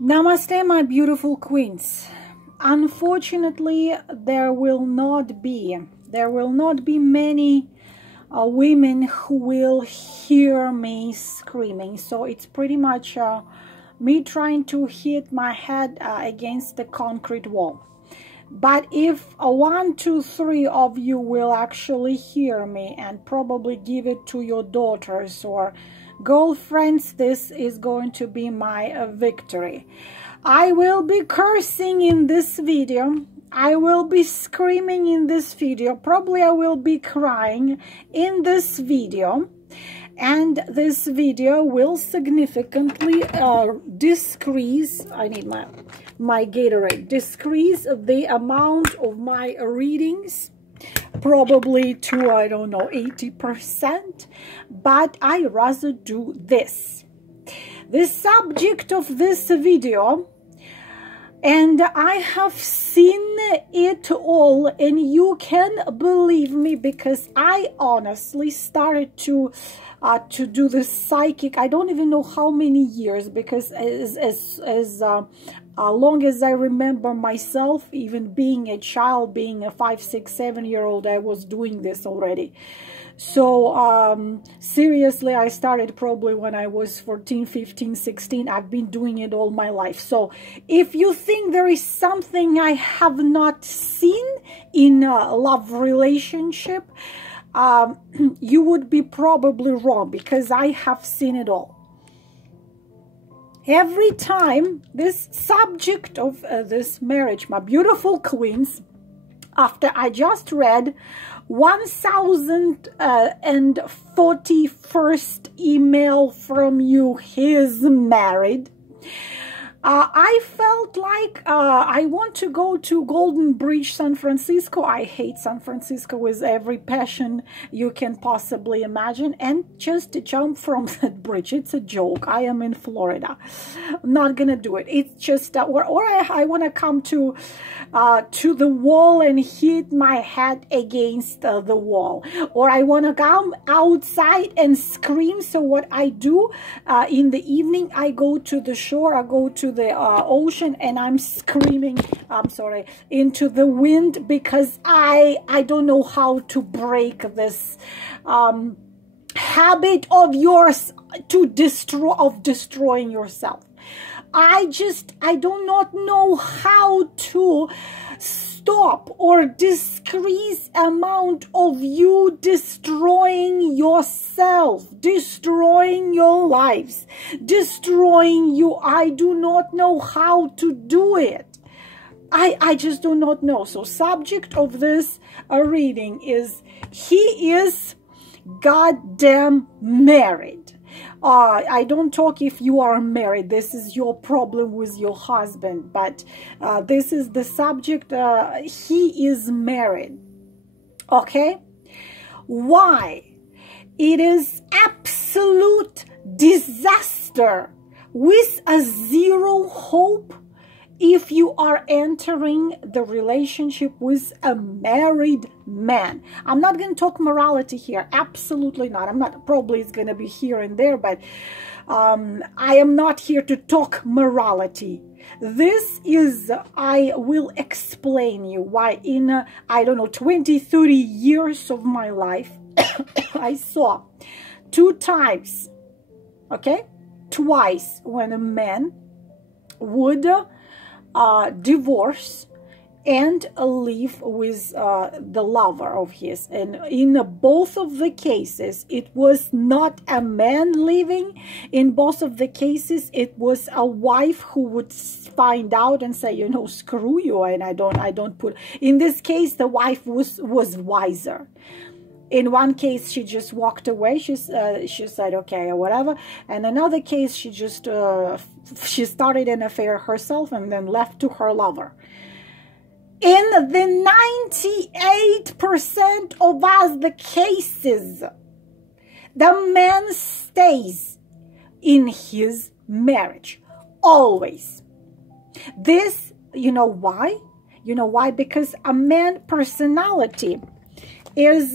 Namaste, my beautiful queens. Unfortunately, there will not be many women who will hear me screaming. So it's pretty much me trying to hit my head against the concrete wall. But if 1, 2, 3 of you will actually hear me and probably give it to your daughters or girlfriends, this is going to be my victory. I will be cursing in this video. I will be screaming in this video. Probably I will be crying in this video. And this video will significantly decrease, I need my Gatorade, decrease the amount of my readings, probably to, I don't know, 80%, but I rather do this. The subject of this video, and I have seen it all, and you can believe me because I honestly started to do the psychic. I don't even know how many years, because as long as I remember myself, even being a child, being a 5, 6, 7-year-old, I was doing this already. So seriously, I started probably when I was 14, 15, 16. I've been doing it all my life. So if you think there is something I have not seen in a love relationship, you would be probably wrong, because I have seen it all. Every time this subject of this marriage, my beautiful queens, after I just read 1041st email from you, he is married, I felt like I want to go to Golden Bridge, San Francisco. I hate San Francisco with every passion you can possibly imagine, and just to jump from that bridge. It's a joke. I am in Florida. I'm not gonna do it. It's just or I want to come to the wall and hit my head against the wall, or I want to come outside and scream. So what I do in the evening, I go to the shore, I go to the ocean, and I'm screaming, I'm sorry, into the wind, because I don't know how to break this habit of yours of destroying yourself. I do not know how to stop or decrease amount of you destroying yourself, destroying your lives, destroying you. I do not know how to do it. I just do not know. So subject of this reading is, he is goddamn married. I don't talk if you are married. This is your problem with your husband, but this is the subject. He is married. Okay? Why? It is absolute disaster with a zero hope if you are entering the relationship with a married man. I'm not going to talk morality here. Absolutely not. I'm not. Probably it's going to be here and there, but I am not here to talk morality. This is, I will explain you why in, I don't know, 20, 30 years of my life, I saw 2 times, okay, twice when a man would divorce and live with the lover of his. And in both of the cases, it was not a man living. In both of the cases, it was a wife who would find out and say, you know, screw you, and I don't put. In this case, the wife was wiser. In one case, she just walked away. She said, okay, whatever. And another case, she just she started an affair herself and then left to her lover. In the 98% of us, the cases, the man stays in his marriage always. This, you know why? You know why? Because a man personality is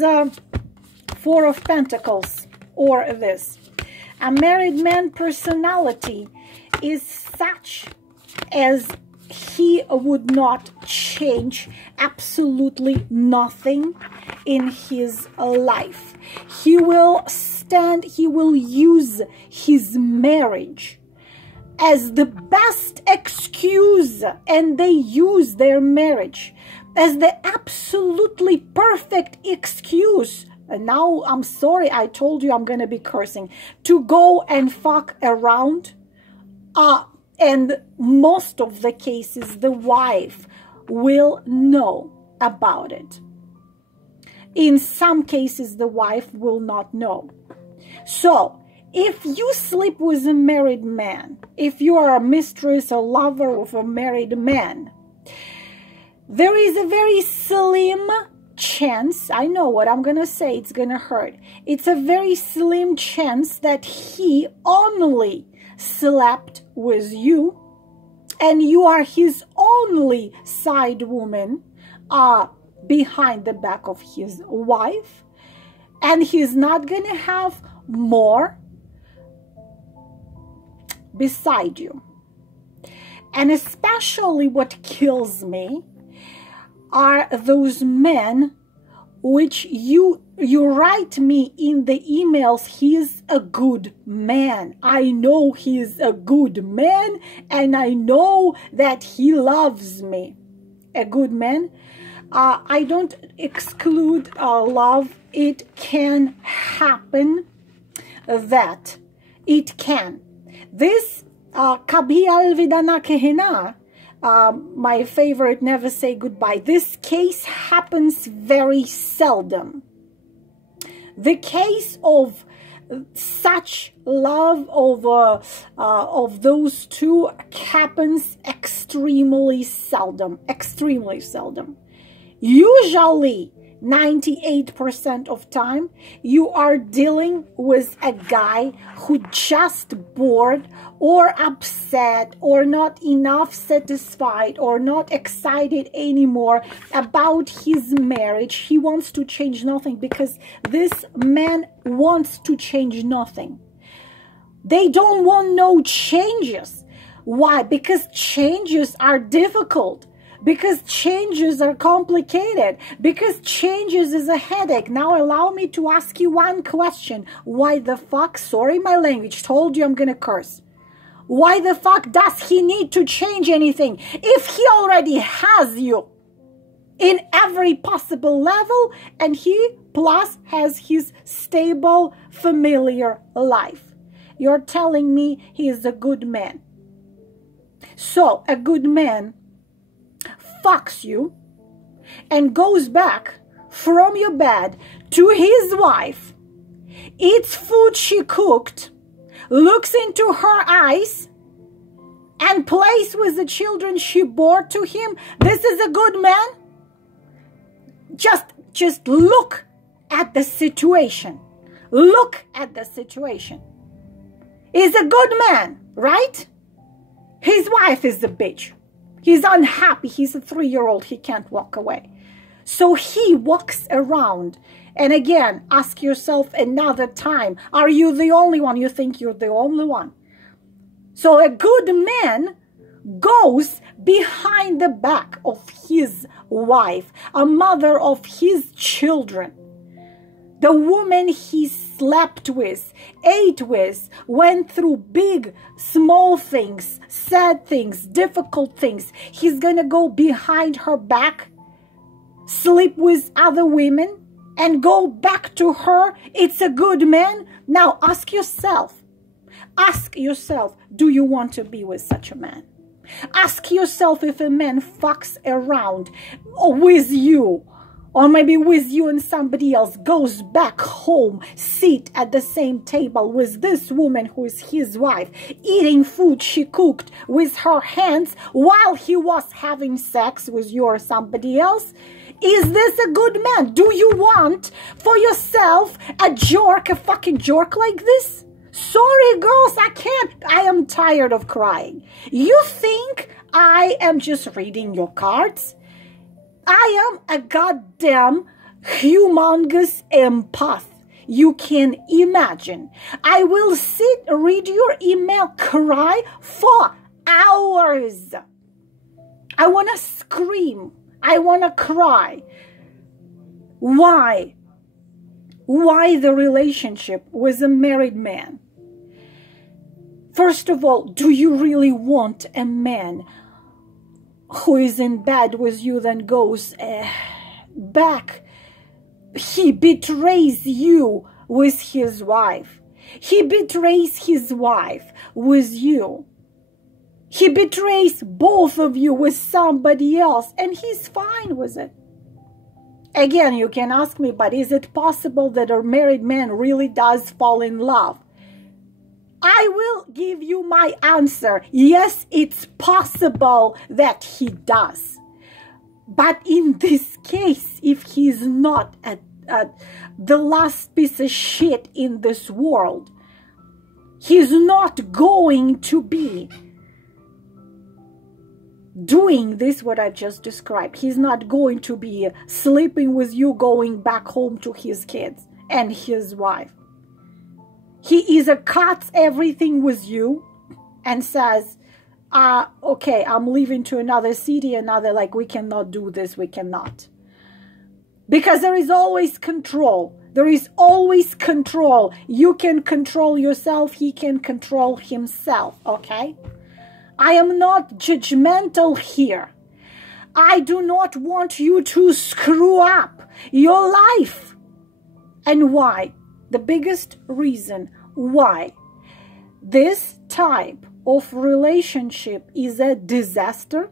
4 of Pentacles, or this. A married man personality is such as he would not change absolutely nothing in his life. He will stand, he will use his marriage as the best excuse, and they use their marriage as the absolutely perfect excuse. And now, I'm sorry, I told you I'm going to be cursing, to go and fuck around. And most of the cases, the wife will know about it. In some cases, the wife will not know. So, if you sleep with a married man, if you are a mistress or lover of a married man, there is a very slim chance, I know what I'm going to say, it's going to hurt. It's a very slim chance that he only slept with you and you are his only side woman behind the back of his wife, and he's not going to have more beside you. And especially what kills me are those men which you write me in the emails, he is a good man. I know he is a good man, and I know that he loves me. A good man. I don't exclude love. It can happen that it can. This Kabhi Alvidana Kehena, my favorite, never say goodbye. This case happens very seldom. The case of such love of those two happens extremely seldom. Extremely seldom. Usually, 98% of time, you are dealing with a guy who just bored or upset or not enough satisfied or not excited anymore about his marriage. He wants to change nothing because this man wants to change nothing. They don't want no changes. Why? Because changes are difficult. Because changes are complicated. Because changes is a headache. Now allow me to ask you one question. Why the fuck, sorry my language, told you I'm gonna curse. Why the fuck does he need to change anything if he already has you in every possible level and he plus has his stable, familiar life? You're telling me he is a good man. So a good man fucks you and goes back from your bed to his wife, eats food she cooked, looks into her eyes, and plays with the children she bore to him. This is a good man? Just look at the situation. Look at the situation. He's a good man, right? His wife is a bitch. He's unhappy. He's a 3-year-old. He can't walk away. So he walks around. And again, ask yourself another time, are you the only one? You think you're the only one? So a good man goes behind the back of his wife, a mother of his children, the woman he slept with, ate with, went through big, small things, sad things, difficult things. He's gonna go behind her back, sleep with other women, and go back to her. It's a good man. Now ask yourself, do you want to be with such a man? Ask yourself if a man fucks around with you, or maybe with you and somebody else, goes back home, sit at the same table with this woman who is his wife, eating food she cooked with her hands while he was having sex with you or somebody else. Is this a good man? Do you want for yourself a jerk, a fucking jerk like this? Sorry, girls, I can't. I am tired of crying. You think I am just reading your cards? I am a goddamn humongous empath. You can imagine. I will sit, read your email, cry for hours. I want to scream. I want to cry. Why? Why the relationship with a married man? First of all, do you really want a man who is in bed with you then goes back? He betrays you with his wife. He betrays his wife with you. He betrays both of you with somebody else, and he's fine with it. Again, you can ask me, but is it possible that a married man really does fall in love? I will give you my answer. Yes, it's possible that he does. But in this case, if he's not the last piece of shit in this world, he's not going to be doing this, what I just described. He's not going to be sleeping with you, going back home to his kids and his wife. He either cuts everything with you and says, okay, I'm leaving to another city, like, we cannot do this, we cannot. Because there is always control. There is always control. You can control yourself, he can control himself, okay? I am not judgmental here. I do not want you to screw up your life. And why? The biggest reason why this type of relationship is a disaster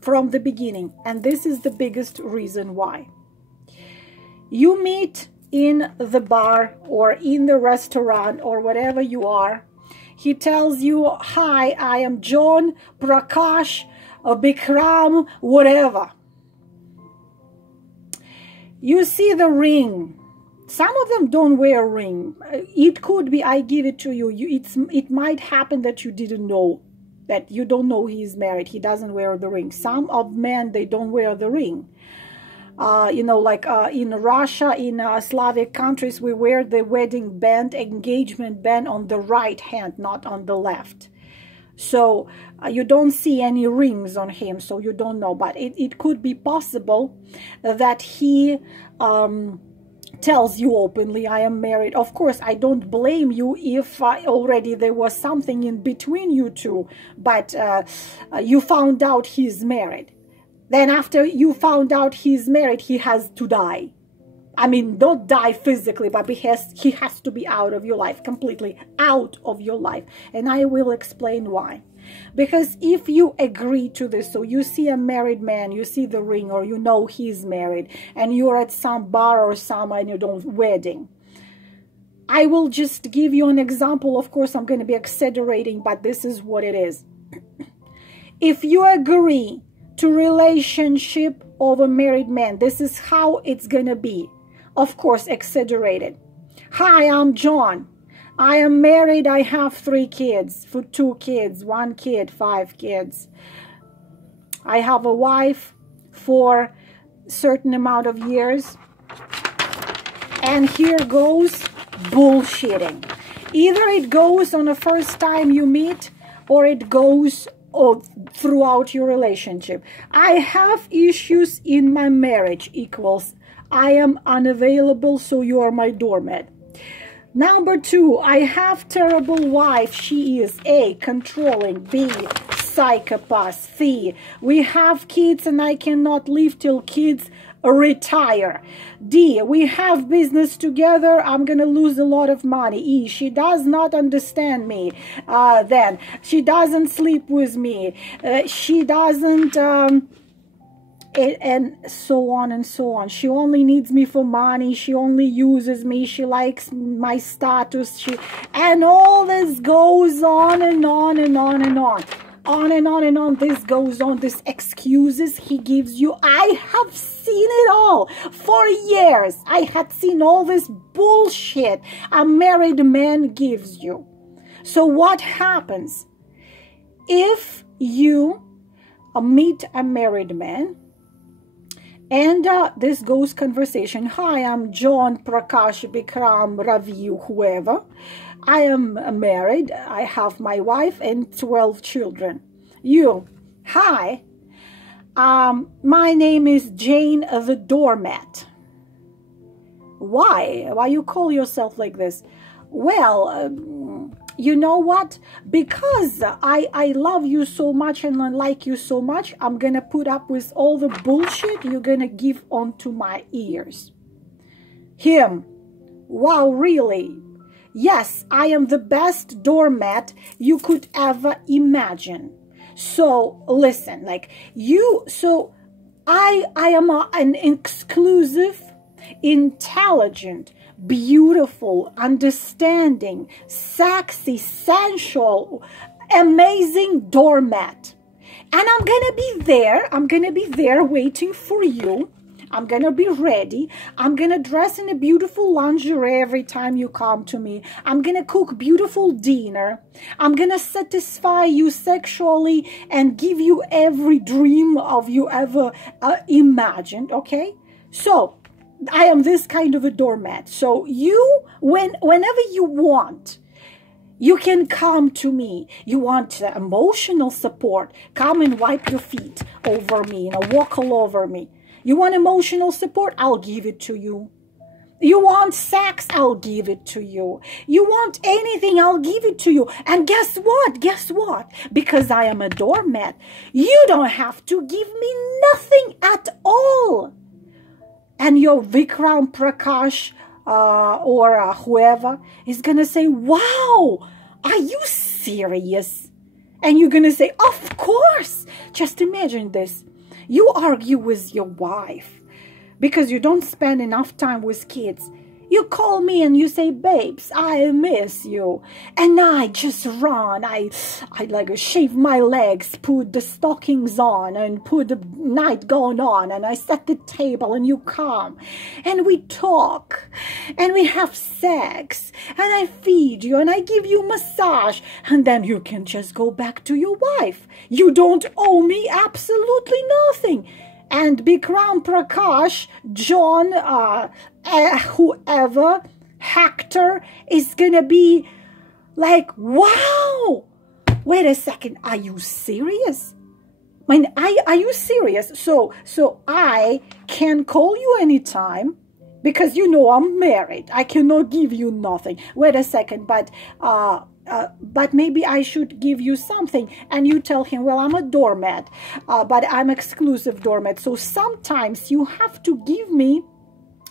from the beginning. And this is the biggest reason why. You meet in the bar or in the restaurant or whatever you are. He tells you, hi, I am John, Prakash, Bikram, whatever. You see the ring. Some of them don't wear a ring. It could be, I give it to you. It might happen that you didn't know, that you don't know he's married. He doesn't wear the ring. Some of men, they don't wear the ring. You know, like in Russia, in Slavic countries, we wear the wedding band, engagement band on the right hand, not on the left. So you don't see any rings on him, so you don't know. But it could be possible that he tells you openly, I am married. Of course, I don't blame you if already there was something in between you two, but you found out he's married. Then after you found out he's married, he has to die. I mean, not die physically, but he has to be out of your life, completely out of your life. And I will explain why. Because if you agree to this, so you see a married man, you see the ring, or you know he's married, and you're at some bar or some, and you don't, wedding. I will just give you an example. Of course, I'm going to be exaggerating, but this is what it is. If you agree to relationship of a married man, this is how it's gonna be. Of course, exaggerated. Hi, I'm John. I am married. I have 3 kids, 2 kids, 1 kid, 5 kids. I have a wife for a certain amount of years. And here goes bullshitting. Either it goes on the first time you meet, or it goes throughout your relationship. I have issues in my marriage equals I am unavailable, so you are my doormat. Number 2, I have terrible wife. She is A, controlling, B, psychopath, C, we have kids and I cannot leave till kids retire. D, we have business together, I'm gonna lose a lot of money. E, she does not understand me. Then she doesn't sleep with me. She doesn't and so on and so on. She only needs me for money. She only uses me. She likes my status. And all this goes on and on and on and on. On and on and on. This goes on. This excuses he gives you. I have seen it all for years. I had seen all this bullshit a married man gives you. So what happens? If you meet a married man And this goes conversation. Hi, I'm John, Prakash, Bikram, Ravi, whoever. I am married. I have my wife and 12 children. You, hi. My name is Jane the doormat. Why? Why you call yourself like this? Well, you know what? Because I love you so much and I like you so much, I'm gonna put up with all the bullshit you're gonna give onto my ears. Him. Wow, really? Yes, I am the best doormat you could ever imagine. So listen, like you, so I am an exclusive, intelligent, beautiful, understanding, sexy, sensual, amazing doormat. And I'm gonna be there. I'm gonna be there waiting for you. I'm gonna be ready. I'm gonna dress in a beautiful lingerie every time you come to me. I'm gonna cook beautiful dinner. I'm gonna satisfy you sexually and give you every dream of you ever imagined, okay? So, I am this kind of a doormat. So you, whenever you want, you can come to me. You want emotional support, come and wipe your feet over me, walk all over me. You want emotional support? I'll give it to you. You want sex? I'll give it to you. You want anything? I'll give it to you. And guess what? Guess what? Because I am a doormat, you don't have to give me nothing at all. And your Vikram, Prakash, or whoever is going to say, wow, are you serious? And you're going to say, of course. Just imagine this. You argue with your wife because you don't spend enough time with kids. You call me and you say, babes, I miss you. And I just run. I like shave my legs, put the stockings on and put the night gown on. And I set the table and you come. And we talk. And we have sex. And I feed you and I give you massage. And then you can just go back to your wife. You don't owe me absolutely nothing. And Bikram, Prakash, John, whoever, Hector is gonna be like, wow, wait a second, are you serious? I mean, are you serious? So I can call you anytime because I'm married. I cannot give you nothing. Wait a second, but maybe I should give you something. And you tell him, well, I'm a doormat, but I'm exclusive doormat. So sometimes you have to give me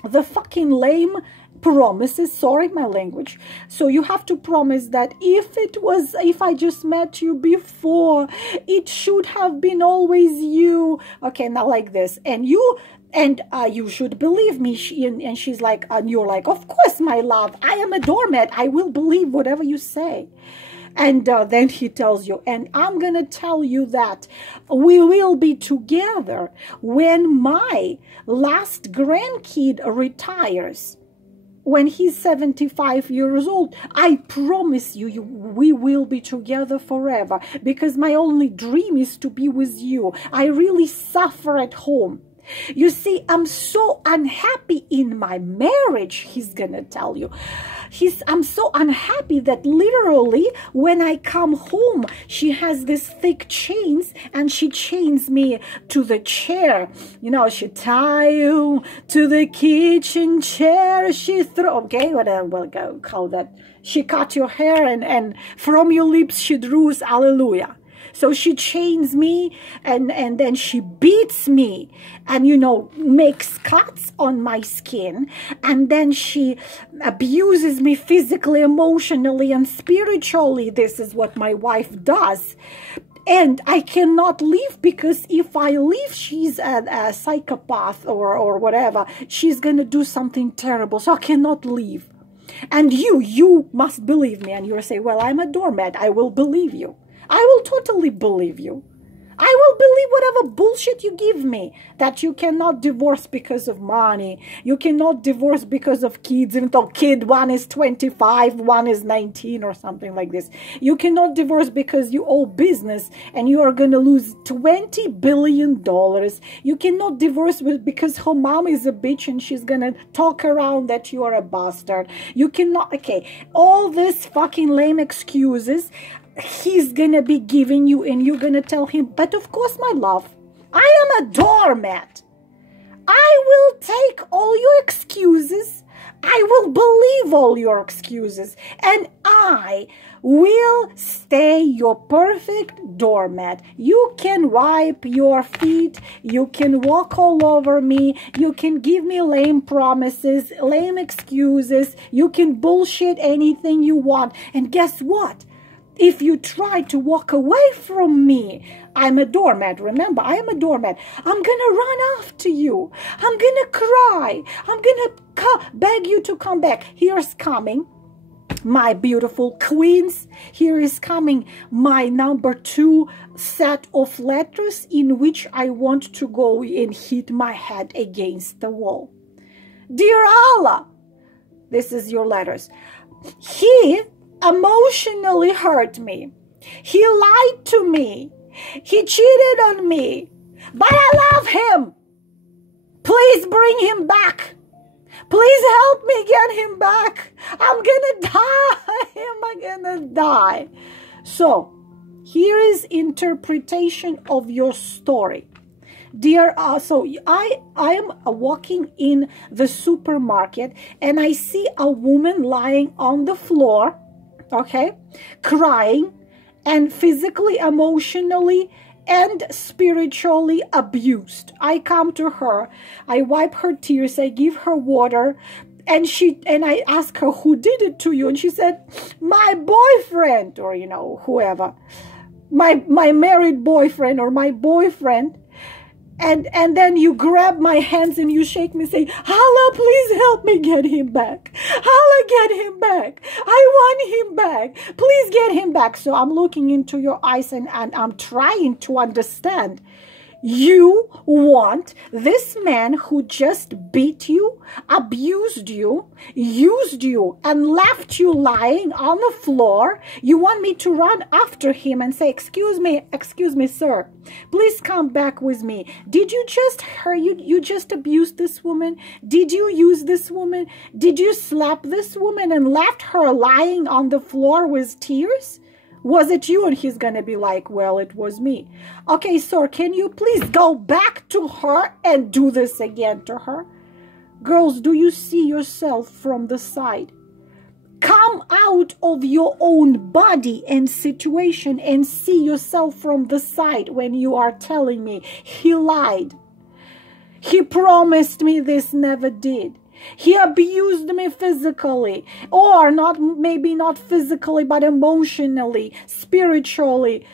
the fucking lame promises. Sorry, my language. So you have to promise that if I just met you before, it should have been always you. Okay, now like this. And you should believe me. And she's like, and you're like, of course, my love, I am a doormat. I will believe whatever you say. And then he tells you, and I'm going to tell you that we will be together when my last grandkid retires. When he's 75 years old, I promise you, we will be together forever because my only dream is to be with you. I really suffer at home. You see, I'm so unhappy in my marriage, he's gonna tell you. I'm so unhappy that literally when I come home, she has these thick chains and she chains me to the chair. She tie you to the kitchen chair. She okay, whatever, we'll go call that. She cut your hair and from your lips she drews hallelujah. So she chains me and then she beats me and, makes cuts on my skin. And then she abuses me physically, emotionally, and spiritually. This is what my wife does. And I cannot leave because if I leave, she's a psychopath or whatever. She's going to do something terrible. So I cannot leave. And you must believe me. And you'll say, well, I'm a doormat. I will believe you. I will totally believe you. I will me whatever bullshit you give me, that you cannot divorce because of money. You cannot divorce because of kids, even though kid one is 25, one is 19 or something like this. You cannot divorce because you owe business and you are going to lose $20 billion. You cannot divorce because her mom is a bitch and she's going to talk around that you are a bastard. You cannot, okay, all these fucking lame excuses he's gonna be giving you, and you're gonna tell him, but of course, my love, I am a doormat. I will take all your excuses. I will believe all your excuses, and I will stay your perfect doormat. You can wipe your feet. You can walk all over me. You can give me lame promises, lame excuses. You can bullshit anything you want. And guess what? If you try to walk away from me, I'm a doormat. Remember, I am a doormat. I'm going to run after you. I'm going to cry. I'm going to beg you to come back. Here's coming, my beautiful queens. Here is coming my number 2 set of letters in which I want to go and hit my head against the wall. Dear Allah, this is your letters. He emotionally hurt me. He lied to me. He cheated on me. But I love him. Please bring him back. Please help me get him back. I'm gonna die. I'm gonna die. So, here is interpretation of your story. Dear, so I am walking in the supermarket and I see a woman lying on the floor, okay, crying and physically, emotionally, and spiritually abused. I come to her, I wipe her tears, I give her water, and I ask her, who did it to you? And she said, my boyfriend, or you know, whoever, my married boyfriend or my boyfriend. And then you grab my hands and you shake me, say, Allah, please help me get him back. Allah, get him back. I want him back. Please get him back. So I'm looking into your eyes and I'm trying to understand. You want this man who just beat you, abused you, used you, and left you lying on the floor. You want me to run after him and say, excuse me, sir, please come back with me. Did you just you just abused this woman? Did you use this woman? Did you slap this woman and left her lying on the floor with tears? Was it you? And he's going to be like, well, it was me. Okay, sir, can you please go back to her and do this again to her? Girls, do you see yourself from the side? Come out of your own body and situation and see yourself from the side when you are telling me he lied. He promised me this, never did. He abused me physically, or maybe not physically, but emotionally, spiritually.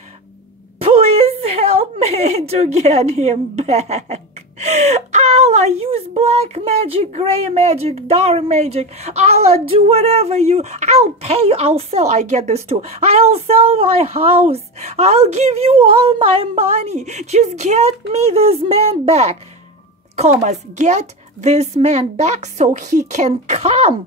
Please help me to get him back. Allah, use black magic, gray magic, dark magic. Allah, do whatever I'll pay you. I'll sell. I get this too. I'll sell my house. I'll give you all my money. Just get me this man back. Commas, get this man back so he can come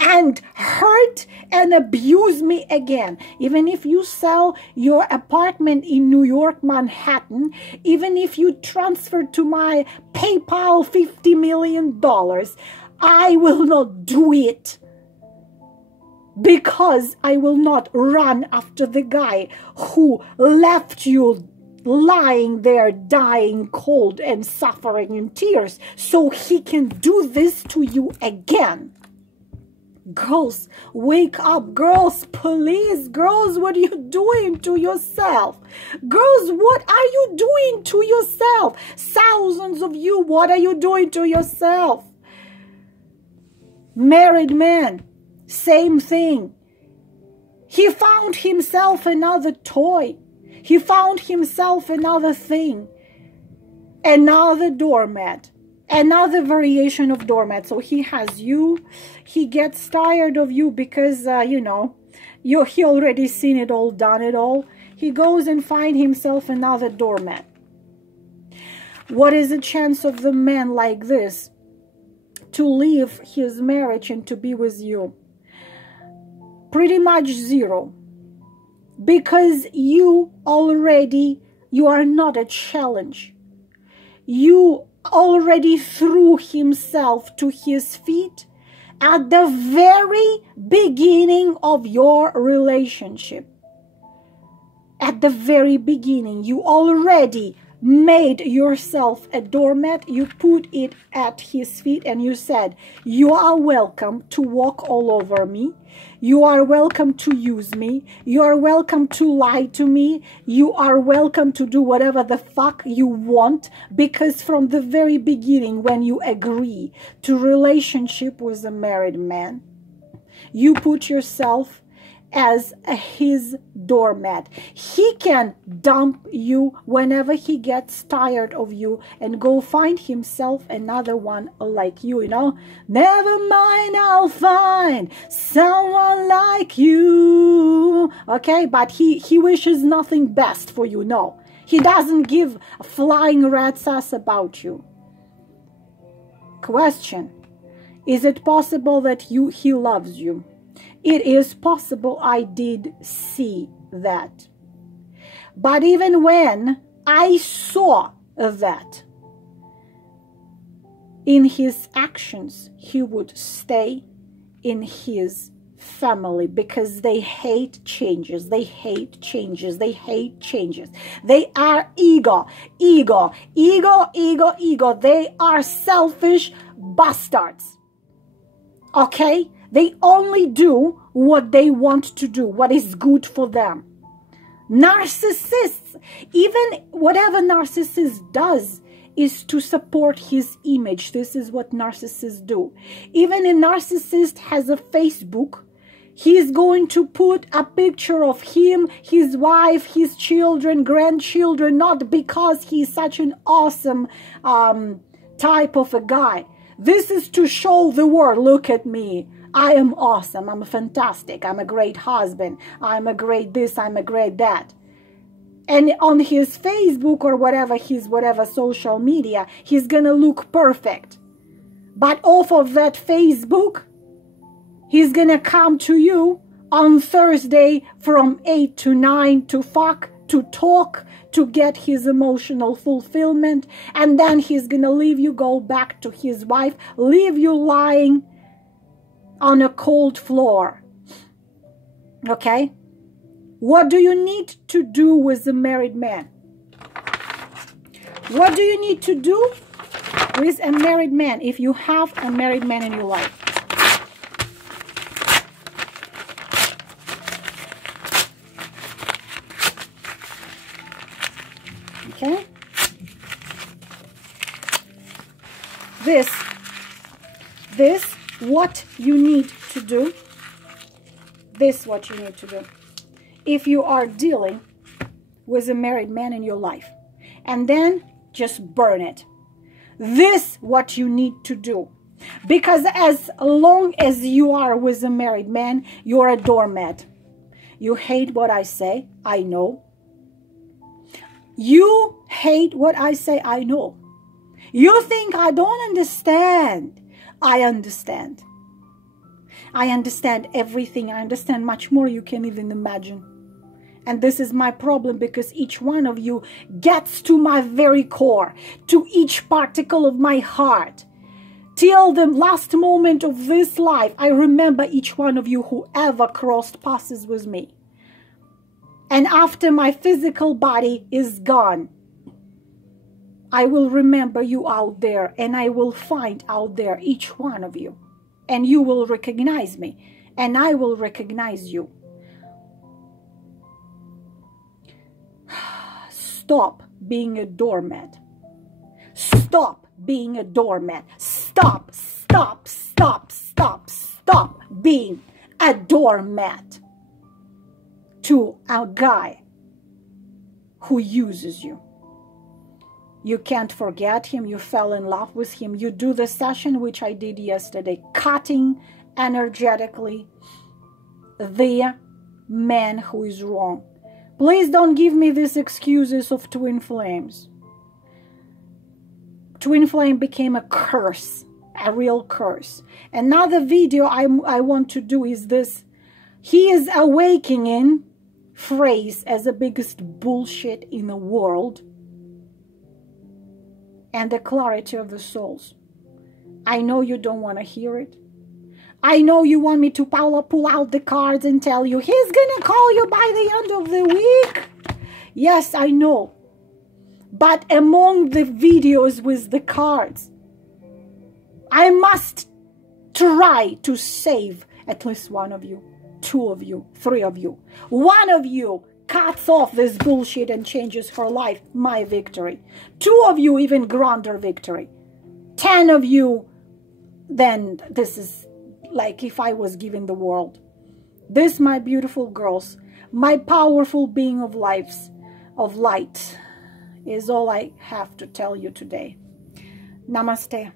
and hurt and abuse me again. Even if you sell your apartment in New York, Manhattan, even if you transfer to my PayPal $50 million, I will not do it. Because I will not run after the guy who left you lying there, dying cold and suffering in tears, so he can do this to you again. Girls, wake up. Girls, please. Girls, what are you doing to yourself? Girls, what are you doing to yourself? Thousands of you, what are you doing to yourself? Married man, same thing. He found himself another toy. He found himself another thing, another doormat, another variation of doormat. So he has you, he gets tired of you because, you know, he already seen it all, done it all. He goes and find himself another doormat. What is the chance of the man like this to leave his marriage and to be with you? Pretty much zero. Because you are not a challenge. You already threw himself to his feet at the very beginning of your relationship. At the very beginning, you already made yourself a doormat. You put it at his feet and you said, you are welcome to walk all over me. You are welcome to use me. You are welcome to lie to me. You are welcome to do whatever the fuck you want, because from the very beginning, when you agree to relationship with a married man, you put yourself as his doormat. He can dump you whenever he gets tired of you and go find himself another one like you, you know. Never mind, I'll find someone like you. Okay, but he wishes nothing best for you. No, he doesn't give a flying rat's ass about you. Question: is it possible that he loves you? It is possible. I did see that. But even when I saw that, in his actions, he would stay in his family because they hate changes. They hate changes. They hate changes. They are ego. They are selfish bastards. Okay? They only do what they want to do, what is good for them. Narcissists, even whatever narcissist does is to support his image. This is what narcissists do. Even a narcissist has a Facebook. He is going to put a picture of him, his wife, his children, grandchildren, not because he's such an awesome type of a guy. This is to show the world, look at me. I am awesome. I'm fantastic. I'm a great husband. I'm a great this. I'm a great that. And on his Facebook or whatever, his whatever social media, he's going to look perfect. But off of that Facebook, he's going to come to you on Thursday from 8 to 9 to fuck, to talk, to get his emotional fulfillment. And then he's going to leave you, go back to his wife, leave you lying on a cold floor. Okay? What do you need to do with a married man? What do you need to do with a married man if you have a married man in your life? Okay? This what you need to do. This what you need to do. If you are dealing with a married man in your life, and then just burn it. This what you need to do. Because as long as you are with a married man, you're a doormat. You hate what I say, I know. You hate what I say, I know. You think I don't understand. I understand. I understand everything. I understand much more you can even imagine. And this is my problem, because each one of you gets to my very core, to each particle of my heart. Till the last moment of this life, I remember each one of you who ever crossed paths with me. And after my physical body is gone, I will remember you out there, and I will find out there each one of you. And you will recognize me, and I will recognize you. Stop being a doormat. Stop being a doormat. Stop, stop, stop, stop, stop being a doormat to a guy who uses you. You can't forget him. You fell in love with him. You do the session, which I did yesterday, cutting energetically the man who is wrong. Please don't give me these excuses of twin flames. twin flame became a curse, a real curse. Another video I want to do is this. He is awakening phrase as the biggest bullshit in the world, and the clarity of the souls. I know you don't want to hear it. I know you want me to pull out the cards and tell you he's gonna call you by the end of the week. Yes, I know. But among the videos with the cards, I must try to save at least one of you, 2 of you, 3 of you. 1 of you cuts off this bullshit and changes her life. My victory. 2 of you, even grander victory. 10 of you, then this is like if I was given the world. This, my beautiful girls, my powerful being of light, is all I have to tell you today. Namaste.